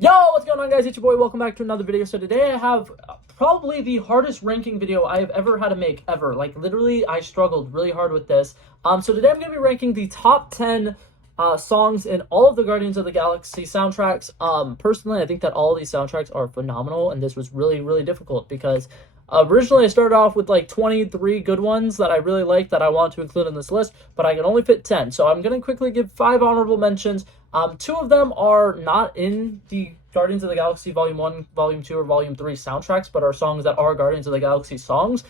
Yo, what's going on, guys? It's your boy. Welcome back to another video. So today I have probably the hardest ranking video I have ever had to make ever. Like literally, I struggled really hard with this. So today I'm gonna be ranking the top 10 songs in all of the Guardians of the Galaxy soundtracks. Personally, I think that all of these soundtracks are phenomenal, and this was really, really difficult because originally I started off with like 23 good ones that I really liked that I want to include in this list, but I can only fit 10. So I'm gonna quickly give 5 honorable mentions. Two of them are not in the Guardians of the Galaxy Volume 1, Volume 2, or Volume 3 soundtracks, but are songs that are Guardians of the Galaxy songs.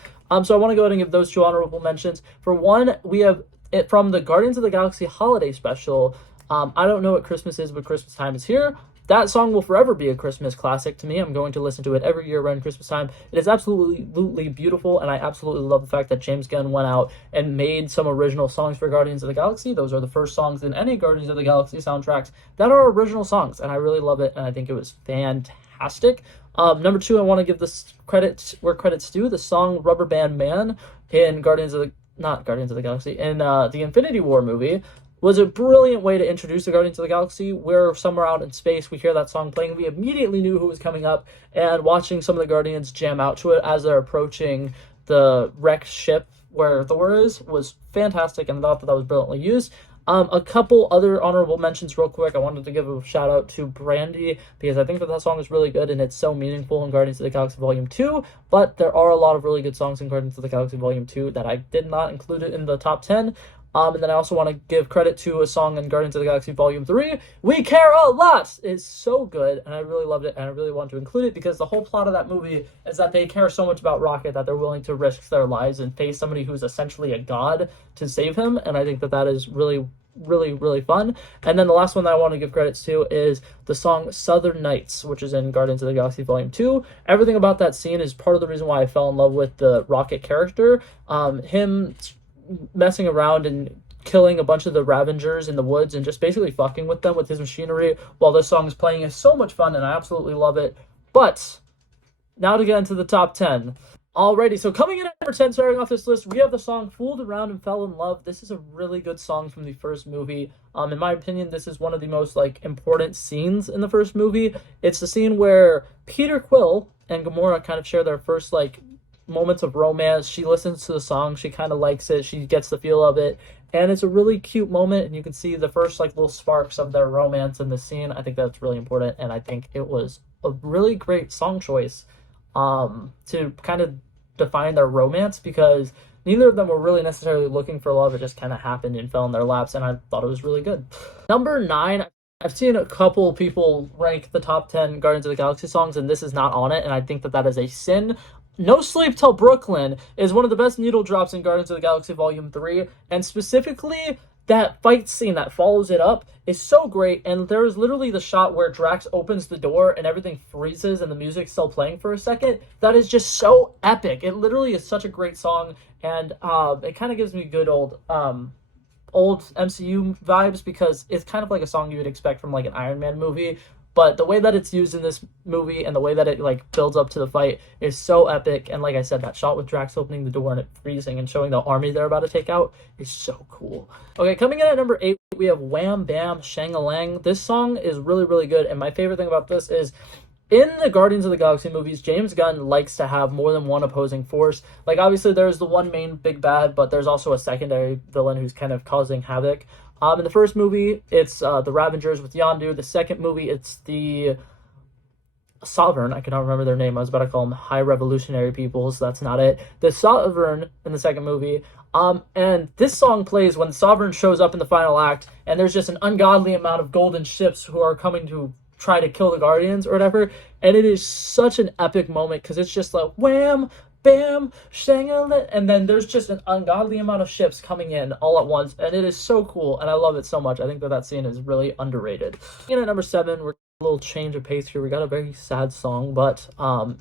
So I want to go ahead and give those 2 honorable mentions. For one, we have it from the Guardians of the Galaxy Holiday Special. I don't know what Christmas is, but Christmas time is here. That song will forever be a Christmas classic to me. I'm going to listen to it every year around Christmas time. It is absolutely beautiful, and I absolutely love the fact that James Gunn went out and made some original songs for Guardians of the Galaxy. Those are the first songs in any Guardians of the Galaxy soundtracks that are original songs, and I really love it, and I think it was fantastic. Number 2, I want to give this credit where credit's due. The song Rubber Band Man in not Guardians of the Galaxy, in the Infinity War movie was a brilliant way to introduce the Guardians of the Galaxy. We're somewhere out in space, we hear that song playing, we immediately knew who was coming up, and watching some of the Guardians jam out to it as they're approaching the wrecked ship where Thor is was fantastic, and I thought that was brilliantly used. A couple other honorable mentions real quick. I wanted to give a shout out to Brandy because I think that song is really good and it's so meaningful in Guardians of the Galaxy Volume 2, but there are a lot of really good songs in Guardians of the Galaxy Volume 2 that I did not include it in the top 10. And then I also want to give credit to a song in Guardians of the Galaxy Volume 3, We Care a Lot! It's so good, and I really loved it, and I really want to include it because the whole plot of that movie is that they care so much about Rocket that they're willing to risk their lives and face somebody who's essentially a god to save him, and I think that is really fun. And then the last one that I want to give credits to is the song Southern Nights, which is in Guardians of the Galaxy Volume 2. Everything about that scene is part of the reason why I fell in love with the Rocket character. Him messing around and killing a bunch of the Ravengers in the woods and just basically fucking with them with his machinery while this song is playing is so much fun, and I absolutely love it. But now to get into the top 10. Alrighty, so coming in at number 10, starting off this list, we have the song Fooled Around and Fell in Love. This is a really good song from the first movie. In my opinion, this is one of the most important scenes in the first movie. It's the scene where Peter Quill and Gamora kind of share their first moments of romance. She listens to the song, she kind of likes it, she gets the feel of it, and it's a really cute moment, and you can see the first little sparks of their romance in the scene. I think that's really important, and I think it was a really great song choice to kind of define their romance, because neither of them were really necessarily looking for love. It just kind of happened and fell in their laps, and I thought it was really good. Number 9, I've seen a couple people rank the top 10 Guardians of the Galaxy songs, and this is not on it, and I think that is a sin. No Sleep Till Brooklyn is one of the best needle drops in Guardians of the Galaxy Volume 3, and specifically that fight scene that follows it up is so great, and there is literally the shot where Drax opens the door and everything freezes and the music's still playing for a second. That is just so epic. It literally is such a great song, and it kind of gives me good old MCU vibes because it's kind of like a song you would expect from an Iron Man movie. But the way that it's used in this movie and the way that it builds up to the fight is so epic. And like I said, that shot with Drax opening the door and it freezing and showing the army they're about to take out is so cool. Okay, coming in at number 8, we have Wham Bam Shang-a-Lang. This song is really good, and my favorite thing about this is in the Guardians of the Galaxy movies, James Gunn likes to have more than one opposing force. Obviously, there's the one main big bad, but there's also a secondary villain who's kind of causing havoc. In the first movie, it's the Ravengers with Yondu. The second movie, it's the Sovereign. I cannot remember their name. I was about to call them High Revolutionary Peoples. That's not it. The Sovereign in the second movie. And this song plays when Sovereign shows up in the final act, and there's just an ungodly amount of golden ships who are coming to try to kill the Guardians or whatever. And it is such an epic moment because it's just like, wham, bam, Shang-a-Lang, and then there's just an ungodly amount of ships coming in all at once, and it is so cool, and I love it so much. I think that scene is really underrated. And at number 7, we're a little change of pace here. We got a very sad song, but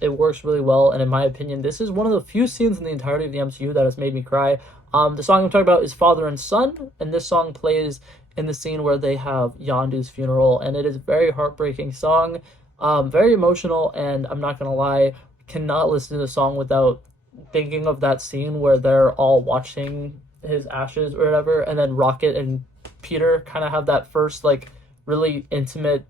it works really well, and in my opinion, this is one of the few scenes in the entirety of the MCU that has made me cry. The song I'm talking about is Father and Son, and this song plays in the scene where they have Yondu's funeral, and it is a very heartbreaking song, very emotional, and I'm not gonna lie, cannot listen to the song without thinking of that scene where they're all watching his ashes or whatever, and then Rocket and Peter kind of have that first really intimate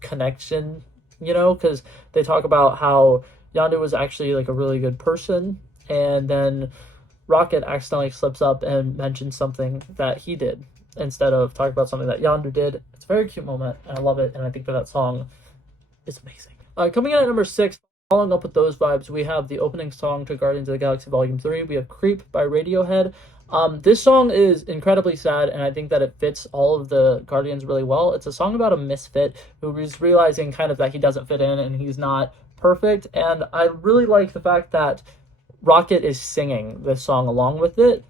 connection you know, because they talk about how Yondu was actually like a really good person, and then Rocket accidentally slips up and mentions something that he did instead of talking about something that Yondu did. It's a very cute moment, and I love it, and I think that song is amazing. Coming in at number 6, following up with those vibes, we have the opening song to Guardians of the Galaxy Volume 3. We have Creep by Radiohead. This song is incredibly sad, and I think that it fits all of the Guardians really well. It's a song about a misfit who is realizing kind of that he doesn't fit in and he's not perfect, and I really like the fact that Rocket is singing this song along with it.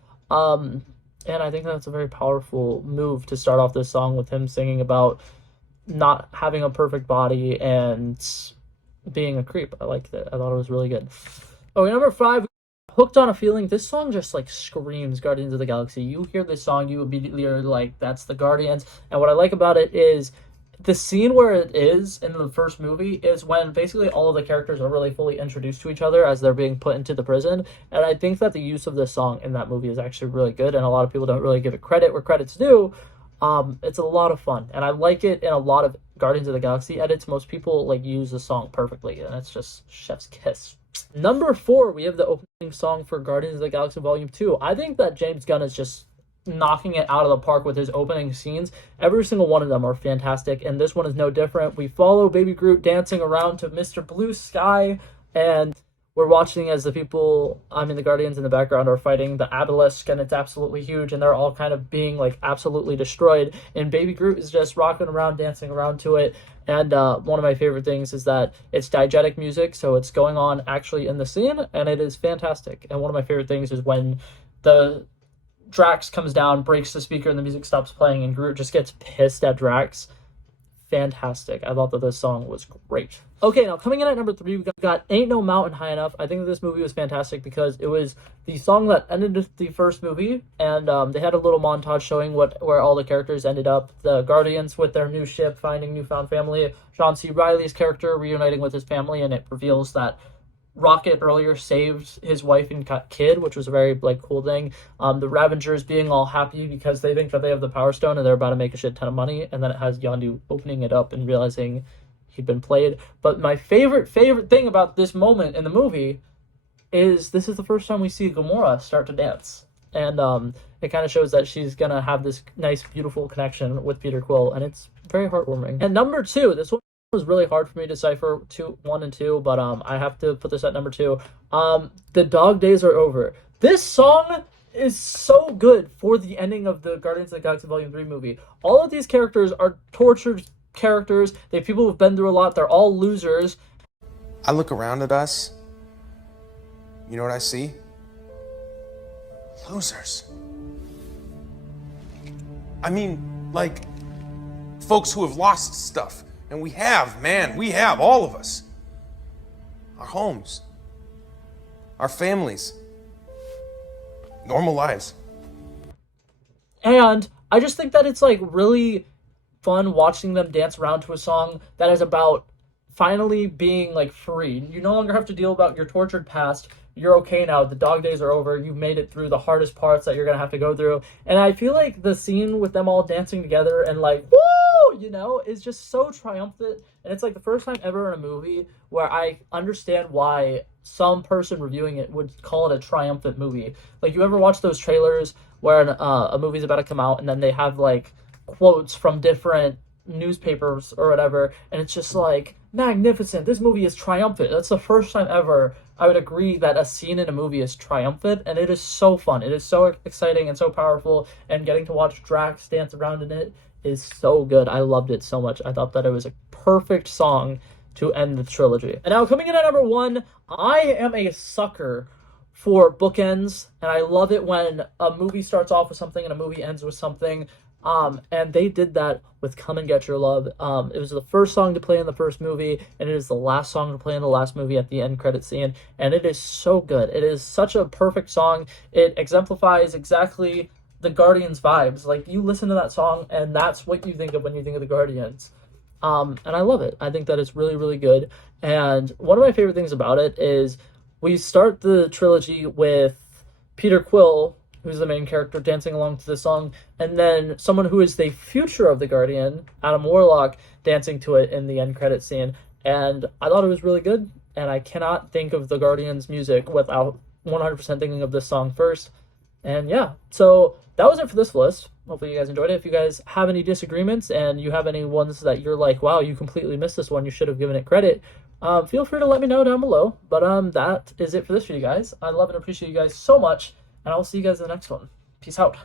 And I think that's a very powerful move to start off this song with him singing about not having a perfect body and being a creep. I liked it. I thought it was really good. Okay, number 5, Hooked on a Feeling. This song just like screams Guardians of the Galaxy. You hear this song, you immediately are like, that's the Guardians. And what I like about it is the scene where it is in the first movie is when basically all of the characters are really fully introduced to each other as they're being put into the prison. And I think that the use of this song in that movie is actually really good, and a lot of people don't really give it credit where credit's due. It's a lot of fun, and I like it in a lot of Guardians of the Galaxy edits. Most people like use the song perfectly, and it's just chef's kiss. Number 4, we have the opening song for Guardians of the Galaxy Volume 2. I think that James Gunn is just knocking it out of the park with his opening scenes. Every single one of them are fantastic, and this one is no different. We follow Baby Groot dancing around to Mr. Blue Sky, and we're watching as the people, the Guardians in the background are fighting the obelisk, and it's absolutely huge, and they're all kind of being like absolutely destroyed, and Baby Groot is just rocking around, dancing around to it. And one of my favorite things is that it's diegetic music, so it's going on actually in the scene, and it is fantastic. And one of my favorite things is when the Drax comes down, breaks the speaker, and the music stops playing, and Groot just gets pissed at Drax. Fantastic. I thought that this song was great. Okay, now coming in at number 3, we got Ain't No Mountain High Enough. I think that this movie was fantastic because it was the song that ended the first movie, and they had a little montage showing where all the characters ended up. The Guardians with their new ship, finding newfound family. John C. Reilly's character reuniting with his family, and it reveals that Rocket earlier saved his wife and kid, which was a very cool thing. The Ravengers being all happy because they think that they have the Power Stone and they're about to make a shit ton of money, and then it has Yondu opening it up and realizing he'd been played. But my favorite thing about this moment in the movie is this is the first time we see Gamora start to dance, and it kind of shows that she's gonna have this nice, beautiful connection with Peter Quill, and it's very heartwarming. And number 2, this one was really hard for me to decipher 1 and 2, but I have to put this at number 2. The Dog Days Are Over. This song is so good for the ending of the Guardians of the Galaxy Volume 3 movie. All of these characters are tortured characters. They're people who've been through a lot. They're all losers. I look around at us. You know what I see? Losers. I mean, like, folks who have lost stuff. And we have, all of us. Our homes. Our families. Normal lives. And I just think that it's really fun watching them dance around to a song that is about finally being free. You no longer have to deal about your tortured past. You're okay now. The dog days are over. You've made it through the hardest parts that you're going to have to go through. And I feel like the scene with them all dancing together and woo, is just so triumphant. And it's the first time ever in a movie where I understand why some person reviewing it would call it a triumphant movie. You ever watch those trailers where a movie's about to come out and then they have quotes from different newspapers or whatever, and it's just magnificent. This movie is triumphant. That's the first time ever I would agree that a scene in a movie is triumphant, and it is so fun. It is so exciting and so powerful, and getting to watch Drax dance around in it is so good. I loved it so much. I thought that it was a perfect song to end the trilogy. And now coming in at number 1, I am a sucker for bookends, and I love it when a movie starts off with something and a movie ends with something. And they did that with Come and Get Your Love. It was the first song to play in the first movie, and it is the last song to play in the last movie at the end credit scene, and it is so good. It is such a perfect song. It exemplifies exactly the Guardians vibes. You listen to that song, and that's what you think of when you think of the Guardians. And I love it. I think that it's really, really good. And one of my favorite things about it is we start the trilogy with Peter Quill, who's the main character, dancing along to the song, and then someone who is the future of the Guardian, Adam Warlock, dancing to it in the end credit scene. and I thought it was really good, and I cannot think of the Guardians music without 100% thinking of this song first. And yeah, so that was it for this list. Hopefully you guys enjoyed it. If you guys have any disagreements and you have any ones that you're like, wow, you completely missed this one, you should have given it credit, feel free to let me know down below. But that is it for this video, guys. I love and appreciate you guys so much, and I'll see you guys in the next one. Peace out.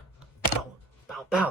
Bow, bow, bow.